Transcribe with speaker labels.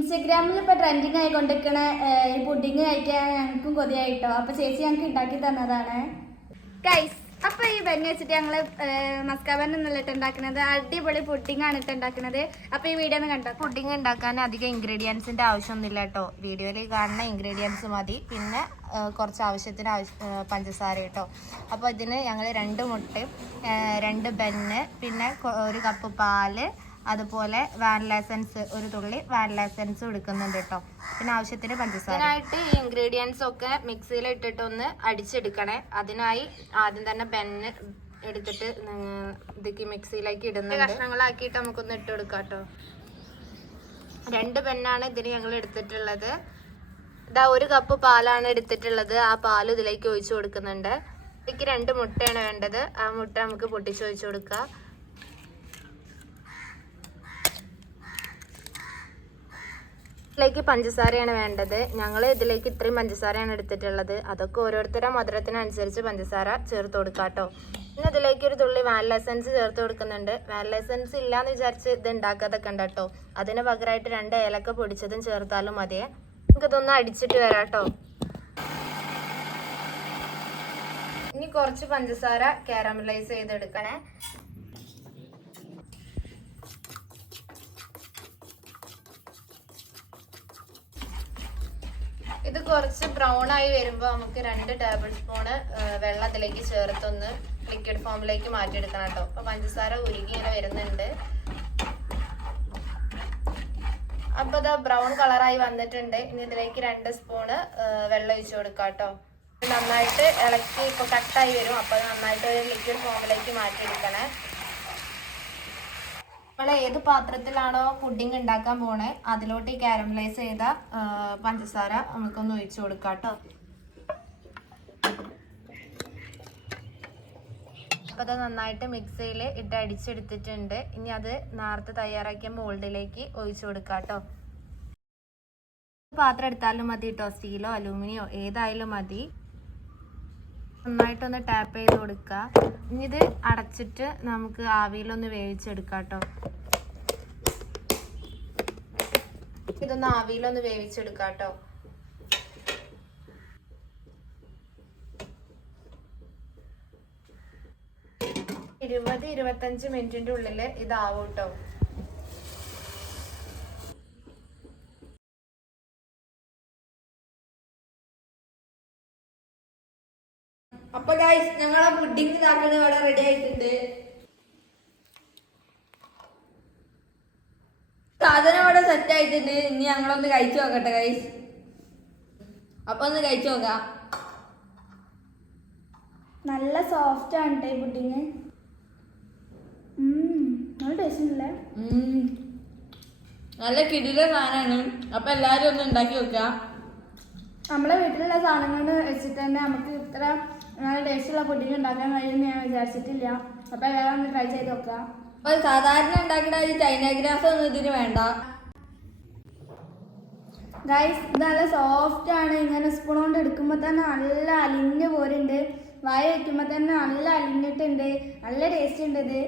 Speaker 1: ഇൻസ്റ്റഗ്രാമിൽ ഇപ്പൊ ട്രെൻഡിങ് ആയിക്കൊണ്ടിരിക്കണ ഈ പുഡിങ് കഴിക്കാൻ ഞങ്ങൾക്കും കൊതിയായിട്ടോ? അപ്പൊ ചേച്ചി ഞങ്ങൾക്ക് ഉണ്ടാക്കി തന്നതാണ്. കൈസ് അപ്പൊ ഈ ബെന്നെ വെച്ചിട്ട് ഞങ്ങൾ മസ്കാബൻ എന്നല്ല ഉണ്ടാക്കുന്നത് അടിപൊളി പുഡിംഗ് ആണ് ഇട്ട് ഉണ്ടാക്കുന്നത് അപ്പൊ ഈ വീഡിയോ ഒന്ന് കണ്ടോ?
Speaker 2: പുഡിംഗ് ഉണ്ടാക്കാൻ അധികം ഇൻഗ്രീഡിയൻസിന്റെ ആവശ്യമൊന്നുമില്ല കേട്ടോ. വീഡിയോയിൽ കാണുന്ന ഇൻഗ്രീഡിയൻസ് മതി. പിന്നെ കുറച്ച് ആവശ്യത്തിന് ആവശ്യ പഞ്ചസാര കേട്ടോ. അപ്പോൾ ഇതിന് ഞങ്ങൾ രണ്ട് മുട്ടയും രണ്ട് ബെന്ന് പിന്നെ ഒരു കപ്പ് പാൽ അതുപോലെ വാനില എസൻസ് ഒരു തുള്ളി വാനില എസൻസ് എടുക്കുന്നുണ്ട് കേട്ടോ. പിന്നെ ആവശ്യത്തിന് പഞ്ചസാര. ഇതിനായിട്ട് ഈ ഇൻഗ്രീഡിയൻസ് ഒക്കെ മിക്സിയിൽ ഇട്ടിട്ട് ഒന്ന് അടിച്ചെടുക്കണേ. അതിനായി ആദ്യം തന്നെ പെന്ന് എടുത്തിട്ട് ഇതിക്ക് മിക്സിയിലേക്ക് ഇടുന്ന കഷ്ണങ്ങളാക്കിയിട്ട് നമുക്കൊന്ന് ഇട്ട് കൊടുക്കാം കേട്ടോ. രണ്ട് പെണ്ണാണ് ഇതിന് ഞങ്ങൾ എടുത്തിട്ടുള്ളത്. ഇതാ ഒരു കപ്പ് പാലാണ് എടുത്തിട്ടുള്ളത്. ആ പാൽ ഇതിലേക്ക് ഒഴിച്ചു കൊടുക്കുന്നുണ്ട്. ഇതിലേക്ക് രണ്ട് മുട്ടയാണ് വേണ്ടത്. ആ മുട്ട നമുക്ക് പൊട്ടിച്ച് ഒഴിച്ചു ഇതിലേക്ക് പഞ്ചസാരയാണ് വേണ്ടത്. ഞങ്ങൾ ഇതിലേക്ക് ഇത്രയും പഞ്ചസാരയാണ് എടുത്തിട്ടുള്ളത്. അതൊക്കെ ഓരോരുത്തരുടെ മധുരത്തിനനുസരിച്ച് പഞ്ചസാര ചേർത്ത് കൊടുക്കാം കേട്ടോ ഇതിലേക്ക് ഒരു തുള്ളി വാനില എസൻസ് ചേർത്ത് കൊടുക്കുന്നുണ്ട്. വാനില എസൻസ് ഇല്ലാന്ന് വിചാരിച്ച് ഇത് ഉണ്ടാക്കാതൊക്കെ ഉണ്ട് അതിന് പകരമായിട്ട് രണ്ട് ഏലക്ക പൊടിച്ചതും ചേർത്താലും മതിയെ നിങ്ങൾക്ക് ഇതൊന്ന് അടിച്ചിട്ട് വരാം കേട്ടോ ഇനി കുറച്ച് പഞ്ചസാര കാരമലൈസ് ചെയ്തെടുക്കണേ. ഇത് കുറച്ച് ബ്രൗൺ ആയി വരുമ്പോൾ നമുക്ക് രണ്ട് ടേബിൾ സ്പൂണ് വെള്ളം അതിലേക്ക് ചേർത്തൊന്ന് ലിക്വിഡ് ഫോമിലേക്ക് മാറ്റിയെടുക്കണം കേട്ടോ. അപ്പൊ പഞ്ചസാര ഉരുകി ഇങ്ങനെ വരുന്നുണ്ട്. അപ്പൊ ഇത് ബ്രൗൺ കളറായി വന്നിട്ടുണ്ട്. ഇനി ഇതിലേക്ക് രണ്ട് സ്പൂണ് വെള്ളം ഒഴിച്ചു കൊടുക്കാം കേട്ടോ. നന്നായിട്ട് ഇളക്കി ഇപ്പൊ കട്ടായി വരും. അപ്പൊ നന്നായിട്ട് ഒരു ലിക്വിഡ് ഫോമിലേക്ക് മാറ്റിയെടുക്കണേ. നമ്മൾ ഏത് പാത്രത്തിലാണോ പുഡിംഗ് ഉണ്ടാക്കാൻ പോണേ അതിലോട്ട് ഈ കാരമലൈസ് ചെയ്ത പഞ്ചസാര നമുക്കൊന്ന് ഒഴിച്ചു കൊടുക്കാം കേട്ടോ അപ്പോൾ അത് നന്നായിട്ട് മിക്സിയിൽ ഇട്ട് അടിച്ചെടുത്തിട്ടുണ്ട്. ഇനി അത് നേരത്തെ തയ്യാറാക്കിയ മോൾഡിലേക്ക് ഒഴിച്ചു കൊടുക്കാം കേട്ടോ പാത്രം എടുത്താലും മതി കേട്ടോ സ്റ്റീലോ അലൂമിനിയോ ഏതായാലും മതി. നന്നായിട്ടൊന്ന് ടാപ്പ് ചെയ്ത് കൊടുക്കുക ഇനി ഇത് അടച്ചിട്ട് നമുക്ക് ആവിയിലൊന്ന് വേവിച്ചെടുക്കാം കേട്ടോ ഇതൊന്ന് ആവിയിലൊന്ന് വേവിച്ചെടുക്കാം കേട്ടോ ഇരുപത് ഇരുപത്തഞ്ച് മിനിറ്റിന്റെ ഉള്ളിൽ ഇതാവും കേട്ടോ
Speaker 1: അപ്പൊ ഗൈസ് ഞങ്ങളെ പുഡിംഗ് ഇതാക്കുന്നത് ഇവിടെ റെഡി ആയിട്ടുണ്ട്. സാധനം ഇവിടെ സെറ്റ് ആയിട്ടുണ്ട്. ഇനി ഞങ്ങളൊന്ന് കഴിച്ചു നോക്കട്ടെ കൈ അപ്പൊ ഒന്ന് കഴിച്ചു നോക്കാം. നല്ല സോഫ്റ്റ് ആണ് കേട്ടോ ഈ പുഡിങ് നല്ല ടേസ്റ്റ് ഉണ്ടല്ലേ?
Speaker 3: നല്ല കിടില സാധനമാണ് അപ്പൊ എല്ലാരും ഒന്ന് ഉണ്ടാക്കി നോക്കാം.
Speaker 1: നമ്മളെ വീട്ടിലുള്ള സാധനങ്ങൾ വെച്ചിട്ട് തന്നെ നമുക്ക് ഇത്ര നല്ല ടേസ്റ്റുള്ള പുഡിങ് ഉണ്ടാക്കാൻ കഴിയുമെന്ന് ഞാൻ വിചാരിച്ചിട്ടില്ല. അപ്പൊ എല്ലാവരും ഒന്ന് ട്രൈ ചെയ്ത് നോക്കാം.
Speaker 3: അപ്പൊ സാധാരണ ഉണ്ടാക്കുന്ന ഒരു ചൈന ഗ്രാസ് ഒന്നും ഇതിന് വേണ്ട.
Speaker 1: ഗൈസ് നല്ല സോഫ്റ്റ് ആണ്. ഇങ്ങനെ സ്പൂൺ കൊണ്ട് എടുക്കുമ്പോൾ തന്നെ നല്ല അലിഞ്ഞ് പോരുണ്ട്. വായ വയ്ക്കുമ്പോൾ തന്നെ നല്ല അലിഞ്ഞിട്ടുണ്ട്. നല്ല ടേസ്റ്റ് ഉണ്ട് ഇത്.